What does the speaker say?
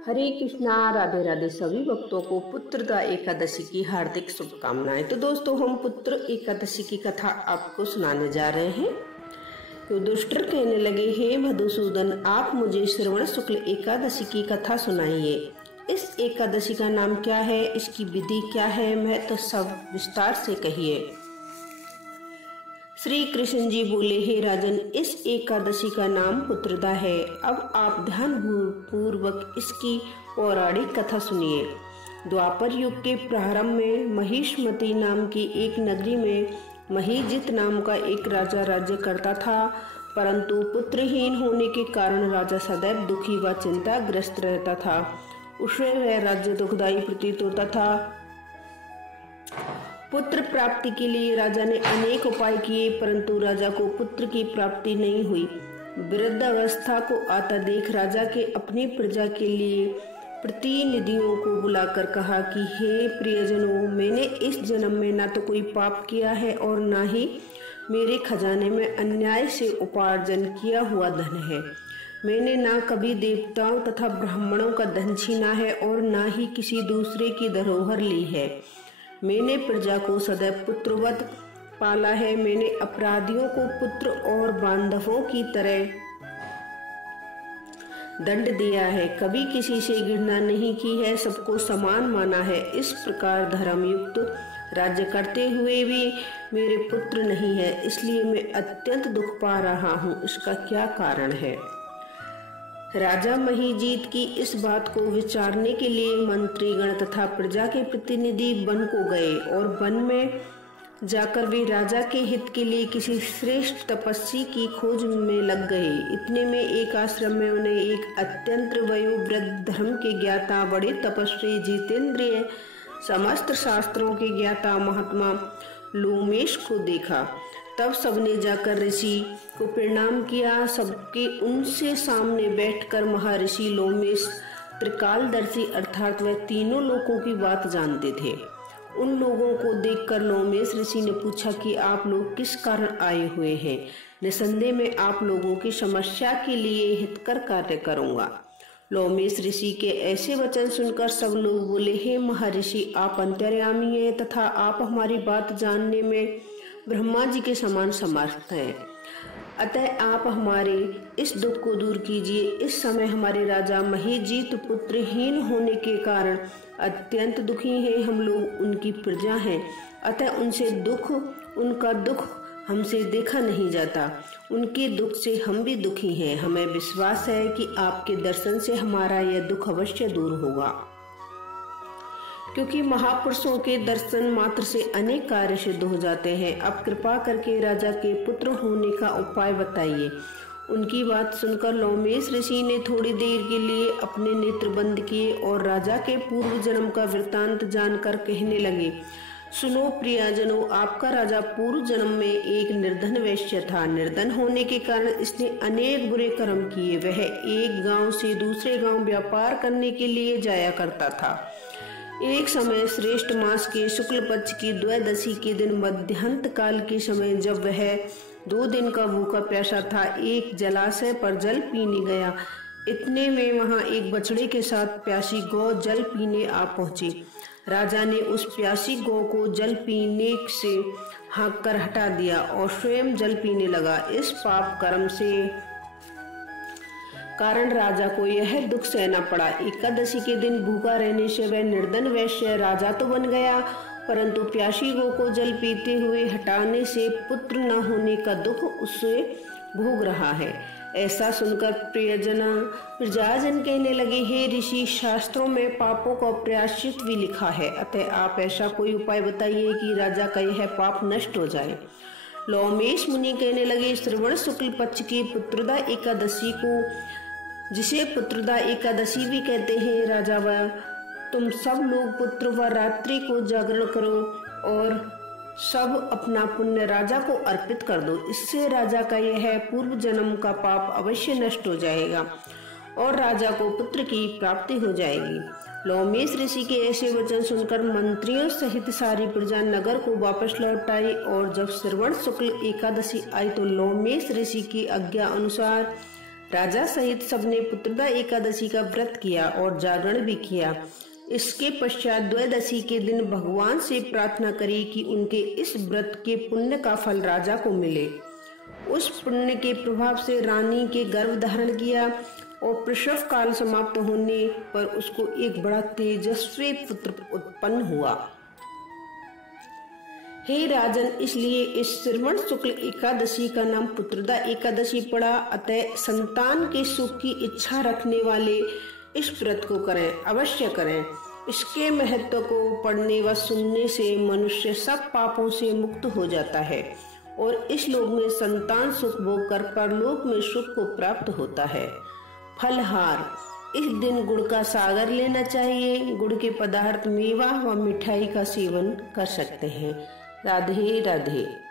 हरे कृष्णा। राधे राधे। सभी भक्तों को पुत्रदा एकादशी की हार्दिक शुभकामनाएं। तो दोस्तों, हम पुत्र एकादशी की कथा आपको सुनाने जा रहे हैं। तो दुष्टर कहने लगे, हे मधुसूदन, आप मुझे श्रवण शुक्ल एकादशी की कथा सुनाइए। इस एकादशी का नाम क्या है, इसकी विधि क्या है, महत्व सब विस्तार से कहिए। श्री कृष्ण जी बोले, हे राजन, इस एकादशी का नाम पुत्रदा है। अब आप ध्यान पूर्वक इसकी पौराणिक कथा सुनिए। द्वापर युग के प्रारंभ में महिष्मती नाम की एक नगरी में महीजित नाम का एक राजा राज्य करता था, परंतु पुत्रहीन होने के कारण राजा सदैव दुखी व चिंताग्रस्त रहता था। उसे वह राज्य दुखदायी प्रतीत होता था। पुत्र प्राप्ति के लिए राजा ने अनेक उपाय किए, परंतु राजा को पुत्र की प्राप्ति नहीं हुई। वृद्धावस्था को आता देख राजा के अपनी प्रजा के लिए प्रतिनिधियों को बुलाकर कहा कि हे प्रियजनों, मैंने इस जन्म में ना तो कोई पाप किया है और ना ही मेरे खजाने में अन्याय से उपार्जन किया हुआ धन है। मैंने ना कभी देवताओं तथा ब्राह्मणों का धन छीना है और ना ही किसी दूसरे की धरोहर ली है। मैंने प्रजा को सदैव पुत्रवत पाला है। मैंने अपराधियों को पुत्र और बांधवों की तरह दंड दिया है। कभी किसी से घृणा नहीं की है, सबको समान माना है। इस प्रकार धर्मयुक्त राज्य करते हुए भी मेरे पुत्र नहीं है, इसलिए मैं अत्यंत दुख पा रहा हूँ। इसका क्या कारण है? राजा महीजीत की इस बात को विचारने के लिए मंत्रीगण तथा प्रजा के प्रतिनिधि वन को गए और वन में जाकर वे राजा के हित के लिए किसी श्रेष्ठ तपस्वी की खोज में लग गए। इतने में एक आश्रम में उन्हें एक अत्यंत वयोवृद्ध, धर्म के ज्ञाता, बड़े तपस्वी, जितेंद्रिय, समस्त शास्त्रों के ज्ञाता महात्मा लोमेश को देखा। तब सबने जाकर ऋषि को प्रणाम किया। सबके उनसे सामने बैठकर महर्षि लोमेश त्रिकालदर्शी अर्थात वह तीनों लोकों की बात जानते थे। उन लोगों को देखकर लोमेश ऋषि ने पूछा कि आप लोग किस कारण आए हुए हैं? निसंदेह में आप लोगों की समस्या के लिए हितकर कार्य करूंगा। लोमेश ऋषि के ऐसे वचन सुनकर सब लोग बोले, हे महर्षि, आप अंतर्यामी हैं तथा आप हमारी बात जानने में ब्रह्मा जी के समान समर्थ हैं। अतः आप हमारे इस दुख को दूर कीजिए। इस समय हमारे राजा महीजीत पुत्रहीन होने के कारण अत्यंत दुखी हैं। हम लोग उनकी प्रजा हैं, अतः उनका दुख हमसे देखा नहीं जाता। उनके दुख से हम भी दुखी हैं। हमें विश्वास है कि आपके दर्शन से हमारा यह दुख अवश्य दूर होगा, क्योंकि महापुरुषों के दर्शन मात्र से अनेक कार्य सिद्ध हो जाते हैं। अब कृपा करके राजा के पुत्र होने का उपाय बताइए। उनकी बात सुनकर लोमेश ऋषि ने थोड़ी देर के लिए अपने नेत्र बंद किए और राजा के पूर्व जन्म का वृत्तांत जानकर कहने लगे, सुनो प्रियजनों, आपका राजा पूर्व जन्म में एक निर्धन वैश्य था। निर्धन होने के कारण इसने अनेक बुरे कर्म किए। वह एक गांव से दूसरे गांव व्यापार करने के लिए जाया करता था। एक समय श्रेष्ठ मास के शुक्ल पक्ष की द्वादशी के दिन मध्याह्न काल के समय, जब वह 2 दिन का भूखा प्यासा था, एक जलाशय पर जल पीने गया। इतने में वहां एक बछड़े के साथ प्यासी गौ जल पीने आ पहुंची। राजा ने उस प्यासी गौ को जल पीने से हाँक कर हटा दिया और स्वयं जल पीने लगा। इस पाप कर्म से कारण राजा को यह दुख सहना पड़ा। एकादशी के दिन भूखा रहने से वह निर्धन वैश्य राजा तो बन गया, परंतु प्यासी गौ को जल पीते हुए हटाने से पुत्र न होने का दुख उससे भोग रहा है। ऐसा सुनकर प्रजाजन कहने लगे, हे ऋषि, शास्त्रों में पापों का प्रायश्चित भी लिखा है, अतः आप ऐसा कोई उपाय बताइए कि राजा का यह पाप नष्ट हो जाए। लोमेश मुनि कहने लगे, श्रवण शुक्ल पक्ष की पुत्रदा एकादशी को, जिसे पुत्रदा एकादशी भी कहते हैं, राजा व तुम सब लोग पुत्र व रात्रि को जागरण करो और सब अपना पुण्य राजा को अर्पित कर दो। इससे राजा का यह पूर्व जन्म का पाप अवश्य नष्ट हो जाएगा और राजा को पुत्र की प्राप्ति हो जाएगी। लोमेश ऋषि के ऐसे वचन सुनकर मंत्रियों सहित सारी प्रजा नगर को वापस लौट आई और जब श्रवण शुक्ल एकादशी आई तो लोमेश ऋषि की आज्ञा अनुसार राजा सहित सबने पुत्रदा एकादशी का व्रत किया और जागरण भी किया। इसके पश्चात द्वादशी के दिन भगवान से प्रार्थना करी कि उनके इस व्रत के पुण्य का फल राजा को मिले। उस पुण्य के प्रभाव से रानी के गर्भ धारण किया और प्रसव काल समाप्त होने पर उसको एक बड़ा तेजस्वी पुत्र उत्पन्न हुआ। हे राजन, इसलिए इस श्रवण शुक्ल एकादशी का नाम पुत्रदा एकादशी पड़ा। अतः संतान के सुख की इच्छा रखने वाले इस व्रत को करें, अवश्य करें। इसके महत्व को पढ़ने व सुनने से मनुष्य सब पापों से मुक्त हो जाता है और इस लोक में संतान सुख भोग कर परलोक में सुख को प्राप्त होता है। फलहार, इस दिन गुड़ का सागर लेना चाहिए। गुड़ के पदार्थ मेवा व मिठाई का सेवन कर सकते हैं। राधे राधे।